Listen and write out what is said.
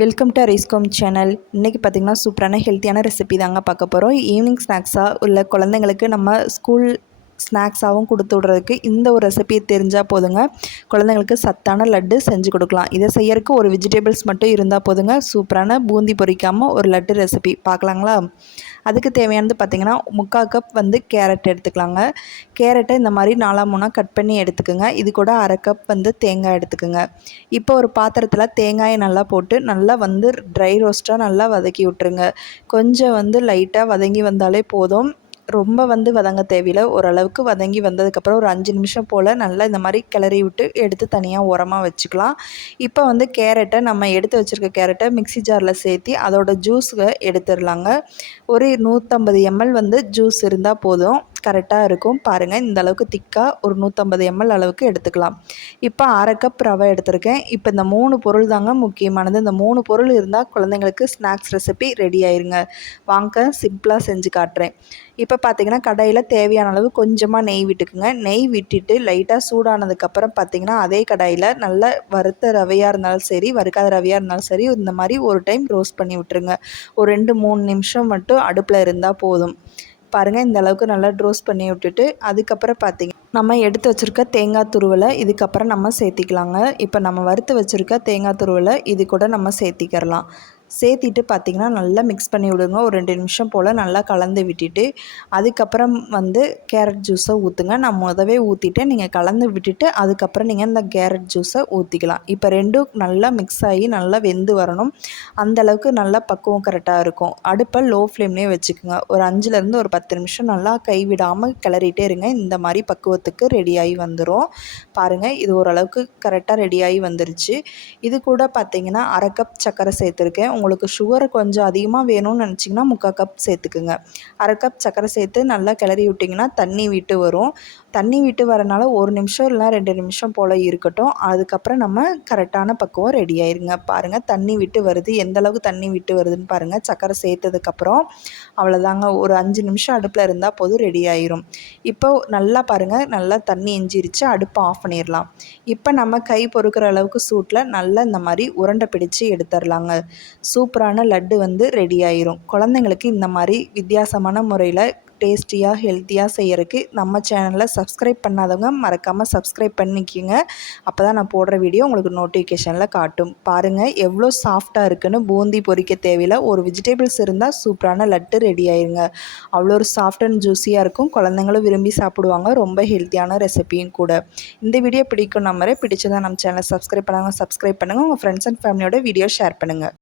Welcome to ரைஸ்கோம் channel. இன்றைக்கி பார்த்திங்கன்னா சூப்பரான ஹெல்த்தியான ரெசிபி தாங்க பார்க்க போகிறோம். ஈவினிங் ஸ்நாக்ஸாக உள்ள குழந்தைங்களுக்கு நம்ம ஸ்கூல் ஸ்நாக்ஸாகவும் கொடுத்து விட்றதுக்கு இந்த ஒரு ரெசிபி தெரிஞ்சால் போதுங்க. குழந்தைங்களுக்கு சத்தான லட்டு செஞ்சு கொடுக்கலாம். இதை செய்யறதுக்கு ஒரு வெஜிடபிள்ஸ் மட்டும் இருந்தால் போதுங்க. சூப்பரான பூந்தி பொரிக்காமல் ஒரு லட்டு ரெசிபி பார்க்கலாங்களா? அதுக்கு தேவையானது பார்த்திங்கன்னா 3/4 கப் கேரட் எடுத்துக்கலாங்க. கேரட்டை இந்த மாதிரி 4-3 கட் பண்ணி எடுத்துக்கோங்க. இது கூட 1/2 கப் தேங்காய் எடுத்துக்கோங்க. இப்போ ஒரு பாத்திரத்தில் தேங்காயை நல்லா போட்டு நல்லா ட்ரை ரோஸ்ட்டாக நல்லா வதக்கி விட்டுருங்க. கொஞ்சம் லைட்டாக வதங்கி வந்தாலே போதும். ரொம்ப வதங்க தேவையில்லை. ஓரளவுக்கு வதங்கி வந்ததுக்கப்புறம் ஒரு 5 நிமிஷம் போல் நல்லா இந்த மாதிரி கிளறி விட்டு எடுத்து தனியாக உரமாக வச்சுக்கலாம். இப்போ கேரட்டை நம்ம எடுத்து வச்சுருக்க கேரட்டை மிக்ஸி ஜாரில் சேர்த்தி அதோட ஜூஸை எடுத்துடலாங்க. ஒரு 150 ml ஜூஸ் இருந்தால் போதும், கரெக்டாக இருக்கும். பாருங்கள், இந்த அளவுக்கு திக்காக ஒரு 150 ml அளவுக்கு எடுத்துக்கலாம். இப்போ 1/2 கப் ரவை எடுத்திருக்கேன். இப்போ இந்த 3 பொருள் தாங்க முக்கியமானது. இந்த 3 பொருள் இருந்தால் குழந்தைங்களுக்கு ஸ்நாக்ஸ் ரெசிபி ரெடி ஆயிருங்க. வாங்க சிம்பிளாக செஞ்சு காட்டுறேன். இப்போ பார்த்திங்கன்னா கடாயில் தேவையான அளவு கொஞ்சமாக நெய் விட்டுக்குங்க. நெய் விட்டுட்டு லைட்டாக சூடானதுக்கப்புறம் பார்த்திங்கன்னா அதே கடாயில் நல்லா வறுத்த ரவையாக இருந்தாலும் சரி, வறுக்காத ரவையாக இருந்தாலும் சரி, இந்த மாதிரி ஒரு டைம் ரோஸ்ட் பண்ணி விட்டுருங்க. ஒரு 2-3 நிமிஷம் மட்டும் அடுப்பில் இருந்தால் போதும். பாருங்கள், இந்த அளவுக்கு நல்லா ரோஸ்ட் பண்ணி விட்டுட்டு அதுக்கப்புறம் பார்த்திங்கன்னா நம்ம எடுத்து வச்சுருக்க தேங்காய் துருவலை இதுக்கப்புறம் நம்ம சேர்த்திக்கலாங்க. இப்போ நம்ம வறுத்து வச்சுருக்க தேங்காய் துருவலை இது கூட நம்ம சேர்த்திக்கிறலாம். சேர்த்திட்டு பார்த்திங்கன்னா நல்லா மிக்ஸ் பண்ணி விடுங்க. ஒரு 2 நிமிஷம் போல் நல்லா கலந்து விட்டுட்டு அதுக்கப்புறம் கேரட் ஜூஸை ஊற்றுங்க. நான் முதவே ஊற்றிட்டு நீங்கள் கலந்து விட்டுட்டு அதுக்கப்புறம் நீங்கள் இந்த கேரட் ஜூஸை ஊற்றிக்கலாம். இப்போ ரெண்டும் நல்லா மிக்ஸ் ஆகி நல்லா வெந்து வரணும். அந்தளவுக்கு நல்லா பக்குவம் கரெக்டாக இருக்கும். அடுப்பை லோ ஃப்ளேம்லேயே வச்சுக்கோங்க. ஒரு 5லேருந்து ஒரு 10 நிமிஷம் நல்லா கைவிடாமல் கிளறிட்டே இருங்க. இந்த மாதிரி பக்குவத்துக்கு ரெடியாகி வந்துடும். பாருங்கள், இது ஓரளவுக்கு கரெக்டாக ரெடியாகி வந்துருச்சு. இது கூட பார்த்திங்கன்னா 1/2 கப் சர்க்கரை சேர்த்துருக்கேன். உங்களுக்கு சுகர் கொஞ்சம் அதிகமாக வேணும்னு நினச்சிங்கன்னா 3/4 கப் சேர்த்துக்குங்க. 1/2 கப் சர்க்கரை சேர்த்து நல்லா கிளறி விட்டிங்கன்னா தண்ணி விட்டு வரும். தண்ணி விட்டு வரனால 1 நிமிஷம் இல்லை 2 நிமிஷம் போல் இருக்கட்டும். அதுக்கப்புறம் நம்ம கரெக்டான பக்குவம் ரெடி ஆயிருங்க. பாருங்கள், தண்ணி விட்டு வருது. எந்த அளவுக்கு தண்ணி விட்டு வருதுன்னு பாருங்கள். சர்க்கரை சேர்த்ததுக்கப்புறம் அவ்வளோதாங்க. ஒரு 5 நிமிஷம் அடுப்பில் இருந்தால் போதும், ரெடி ஆயிரும். இப்போ நல்லா பாருங்கள், நல்லா தண்ணி எஞ்சிருச்சு. அடுப்பை ஆஃப் பண்ணிடலாம். இப்போ நம்ம கை பொறுக்கிற அளவுக்கு சூட்டில் நல்லா இந்த மாதிரி உருண்டை பிடிச்சி எடுத்துடலாங்க. சூப்பரான லட்டு ரெடி ஆயிரும். குழந்தைங்களுக்கு இந்த மாதிரி வித்தியாசமான முறையில் டேஸ்டியாக ஹெல்த்தியாக செய்யறதுக்கு நம்ம சேனலில் சப்ஸ்கிரைப் பண்ணாதவங்க மறக்காமல் சப்ஸ்கிரைப் பண்ணிக்கோங்க. அப்போ தான் நான் போடுற வீடியோ உங்களுக்கு நோட்டிஃபிகேஷனில் காட்டும். பாருங்கள் எவ்வளோ சாஃப்டாக இருக்குன்னு. பூந்தி பொரிக்க தேவையில்லை. ஒரு வெஜிடபிள்ஸ் இருந்தால் சூப்பரான லட்டு ரெடி ஆயிருங்க. அவ்வளோ ஒரு சாஃப்ட் அண்ட் ஜூஸியாக இருக்கும். குழந்தைங்களும் விரும்பி சாப்பிடுவாங்க. ரொம்ப ஹெல்த்தியான ரெசிபியும் கூட. இந்த வீடியோ பிடிக்கும் நம்பரை பிடிச்சதான் நம்ம சேனலை சப்ஸ்கிரைப் பண்ணுங்கள். உங்கள் ஃப்ரெண்ட்ஸ் அண்ட் ஃபேமிலியோட வீடியோ ஷேர் பண்ணுங்கள்.